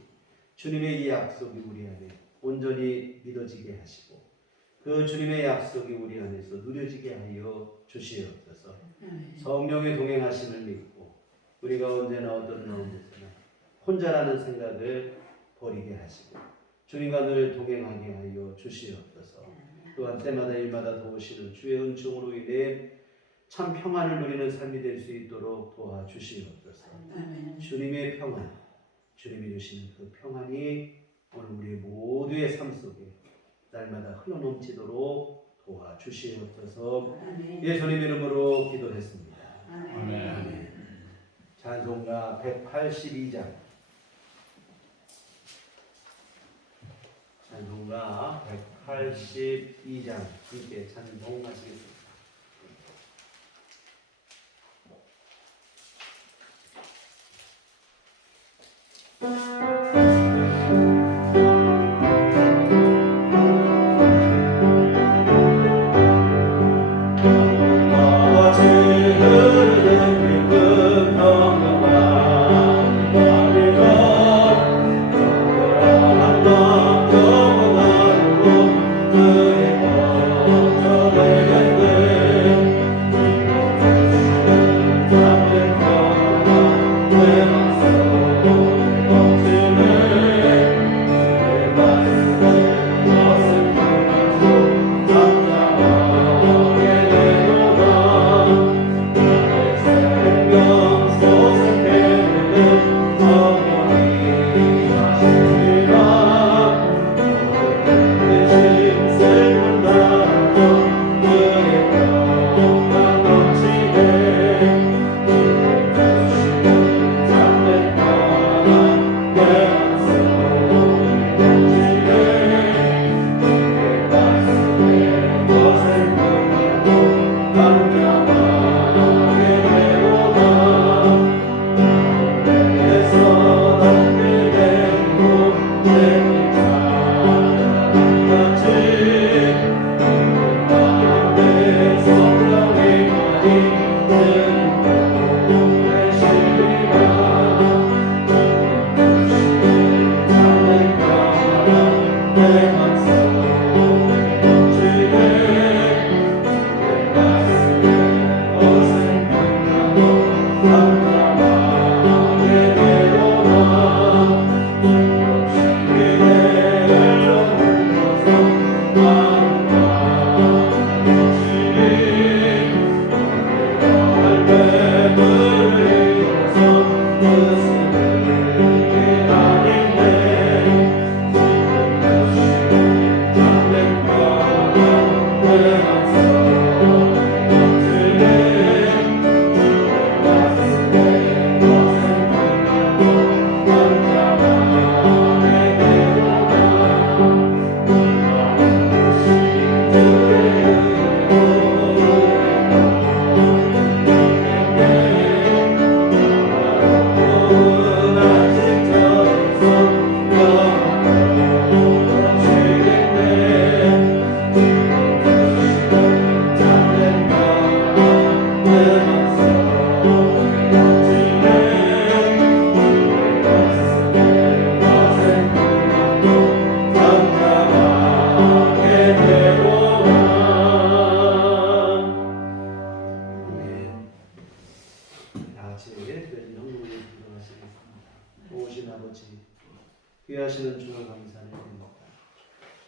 주님의 이 약속이 우리 안에 온전히 믿어지게 하시고 그 주님의 약속이 우리 안에서 누려지게 하여 주시옵소서. 성령의 동행하심을 믿고 우리가 언제나 어떤 마음에서나 혼자라는 생각을 버리게 하시고 주님과 늘 동행하게 하여 주시옵소서. 또한 때마다 일마다 도우시는 주의 은총으로 인해 참 평안을 누리는 삶이 될 수 있도록 도와주시옵소서. 주님의 평안, 주님이 주시는 그 평안이 오늘 우리 모두의 삶 속에 날마다 흘러넘치도록 도와주시옵소서. 예수님 이름으로 기도했습니다. 아멘. 찬송가 182장. 찬송가 182장 함께 찬송하시겠습니다. 귀하시는 주를 감사드립니다.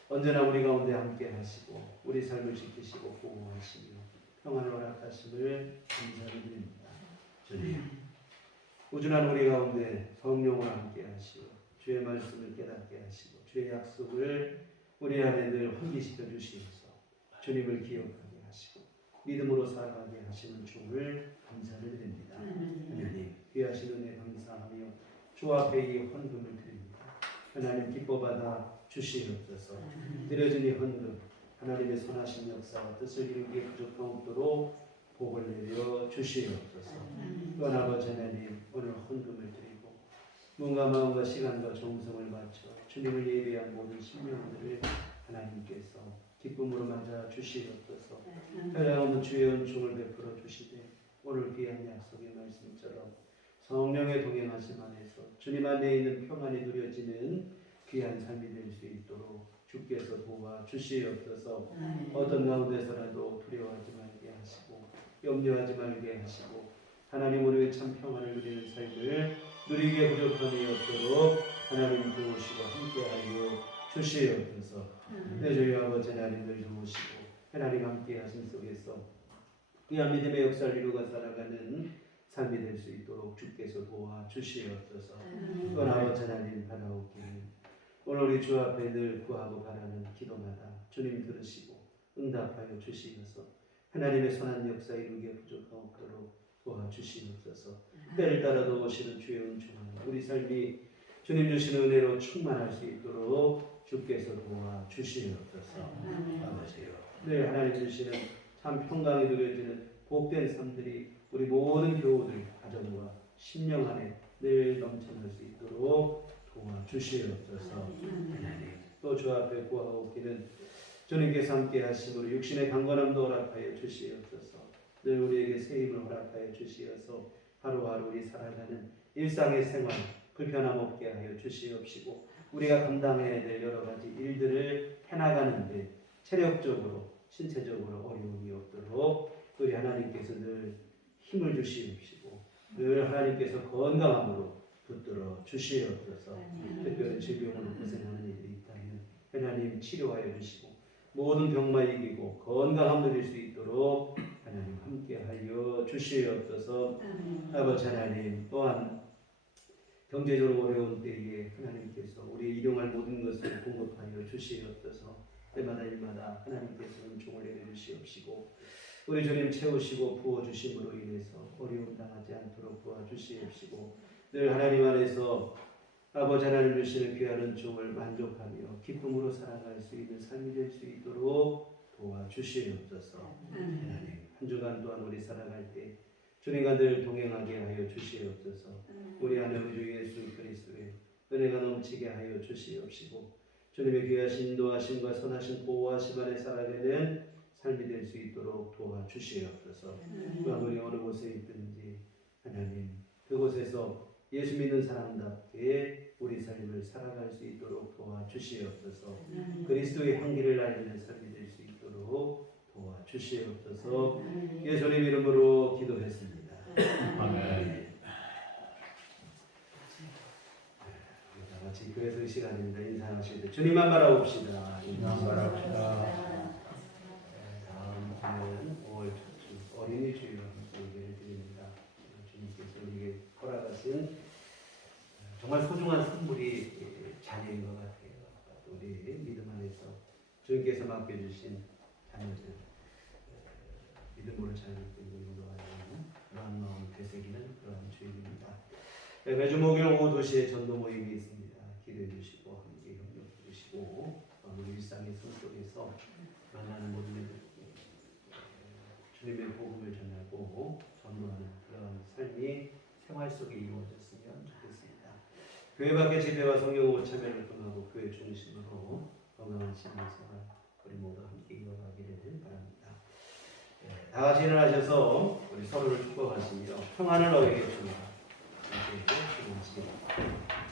언제나 우리 가운데 함께 하시고 우리 삶을 지키시고 보호하시며 평안을 허락하심을 감사드립니다. 주님, 우준한 우리 가운데 성령을 함께 하시고 주의 말씀을 깨닫게 하시고 주의 약속을 우리 안에 늘 환기시켜 주시옵소서. 주님을 기억하게 하시고 믿음으로 살아가게 하시는 주를 감사를 드립니다. 하나님 귀하신 은혜 감사하며 주 앞에 이 헌금을 드립니다. 하나님 기뻐 받아 주시옵소서. 드려진 이 헌금 하나님의 선하신 역사와 뜻을 이루기에 부족함 없도록 복을 내려 주시옵소서. 또한 아버지 하나님 오늘 헌금을 드리고 몸과 마음과 시간과 정성을 바쳐 주님을 예배한 모든 심령들을 하나님께서 기쁨으로 맞아 주시옵소서. 한량없는 주의 은총을 베풀어 주시되 오늘 귀한 약속의 말씀처럼 성령의 동행하심 안에서 주님 안에 있는 평안이 누려지는 귀한 삶이 될 수 있도록 주께서 도와 주시옵소서. 어떤 가운데서라도 두려워하지 말게 하시고 염려하지 말게 하시고 하나님 우리의 참 평안을 누리는 삶을 누리기에 부족함이 없도록 하나님 도우시고 함께하여 주시옵소서. 내 주의 아버지 하나님을 도우시고 하나님 함께 하심 속에서 귀한 믿음의 역사를 이루어 살아가는 삶이 될 수 있도록 주께서 도와 주시옵소서. 또한 아버지 하나님 바라옵기는 오늘 우리 주 앞에 늘 구하고 바라는 기도마다 주님 들으시고 응답하여 주시면서 하나님의 선한 역사 이루기에 부족함 없도록 도와주시옵소서. 때를 따라 도우시는 주의 은총은 우리 삶이 주님 주시는 은혜로 충만할 수 있도록 주께서 도와주시옵소서. 아버지요 늘 하나님 주시는 참 평강이 누려지는 복된 삶들이 우리 모든 교우들 가정과 심령 안에 늘 넘쳐날 수 있도록 도와주시옵소서. 하나님 또 주 앞에 구하옵기는 주님께서 함께 하심으로 육신의 강건함도 허락하여 주시옵소서. 늘 우리에게 새 힘을 허락하여 주시어서 하루하루 우리 살아가는 일상의 생활 불편함 없게 하여 주시옵시고 우리가 감당해야 될 여러 가지 일들을 해나가는데 체력적으로 신체적으로 어려움이 없도록 우리 하나님께서 늘 힘을 주시옵시고 늘 하나님께서 건강함으로 붙들어 주시옵소서. 특별히 질병으로 고생하는 이들이 있다면 하나님 치료하여 주시고 모든 병만 이기고 건강함 누릴 수 있도록 하나님 함께하여 주시옵소서. 아버지 하나님 또한 경제적으로 어려운 때에 하나님께서 우리 일용할 모든 것을 공급하여 주시옵소서. 때마다 일마다 하나님께서 은총을 내려주시옵시고 우리 주님 채우시고 부어주심으로 인해서 어려움 당하지 않도록 도와주시옵시고 늘 하나님 안에서 아버지 하나님 주시는 귀한 은총을 만족하며 기쁨으로 살아갈 수 있는 삶이 될 수 있도록 도와주시옵소서. 하나님 한 주간 또한 우리 살아갈 때 주님과 늘 동행하게 하여 주시옵소서. 우리 안에 우리 주 예수 그리스도의 은혜가 넘치게 하여 주시옵시고 주님의 귀하신 인도하심과 선하신 보호하심 안에 살아가는 삶이 될 수 있도록 도와주시옵소서. 또한 우리 어느 곳에 있든지 하나님 그곳에서 예수 믿는 사람답게 우리 삶을 살아갈 수 있도록 도와주시옵소서. 그리스도의 향기를 알리는 삶이 될 수 있도록 도와주시옵소서. 예수님 이름으로 기도했습니다. 아멘. 다 같이 교회의 시간입니다. 인사하실 때 주님만 바라봅시다. 주님만 바라봅시다. 다음 주는 5월 첫 주 어린이 주일로 예배를 드립니다. 주님께서 우리에게 허락하신 정말 소중한 선물이 자녀인 것 같아요. 우리 믿음 안에서 주님께서 맡겨주신 자녀들 믿음으로 잘 인도하는 그러한 마음을 되새기는 그러한 주일입니다. 매주 목요일 오후 2시에 전도 모임이 있습니다. 기도해 주시고 함께 협력 주시고 우리 일상의 삶 속에서 만나는 모든 주님의 복음을 전하고 전도하는 그런 삶이 생활 속에 이루어졌으면 좋겠습니다. 교회 밖의 집회와 성경 참여를 통하고 교회 중심으로 건강한 신앙생활 우리 모두 함께 이어가기를 바랍니다. 다 같이 일어나셔서 우리 서로를 축복하시며 평안을 얻겠습니다. 함께 기도하시겠습니다.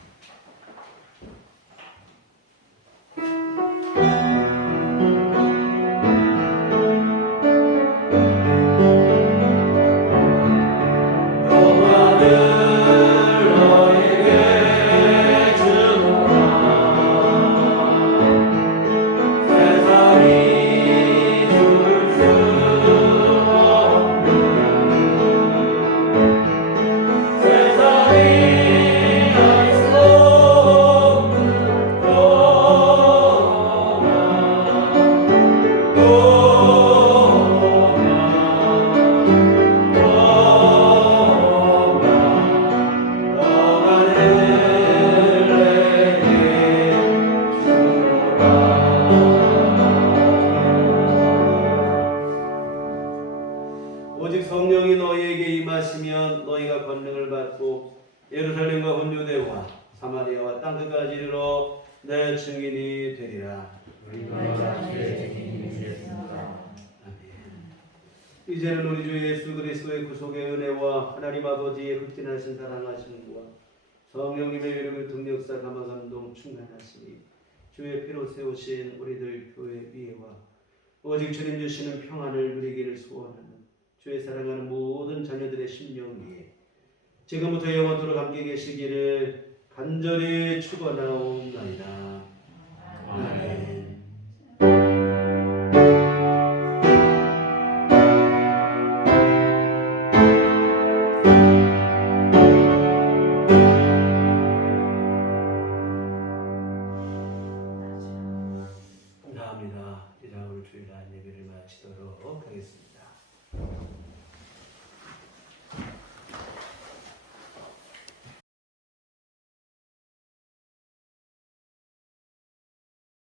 세상이 성령이 너희에게 임하시면 너희가 권능을 받고 예루살렘과 온 유대와 사마리아와 땅 끝까지 이르러 내 증인이 되리라. 우리가 주의 증인이 되겠습니다. 이제는 우리 주 예수 그리스도의 구속의 은혜와 하나님 아버지의 극진하신 사랑하심과 성령님의 이름을 등력사 감화감동 충만하시니 주의 피로 세우신 우리들 교회 위에와 오직 주님 주시는 평안을 누리기를 소원하는 주의 사랑하는 모든 자녀들의 심령 위에 지금부터 영원토록 함께 계시기를 간절히 축원하옵나이다. 아멘.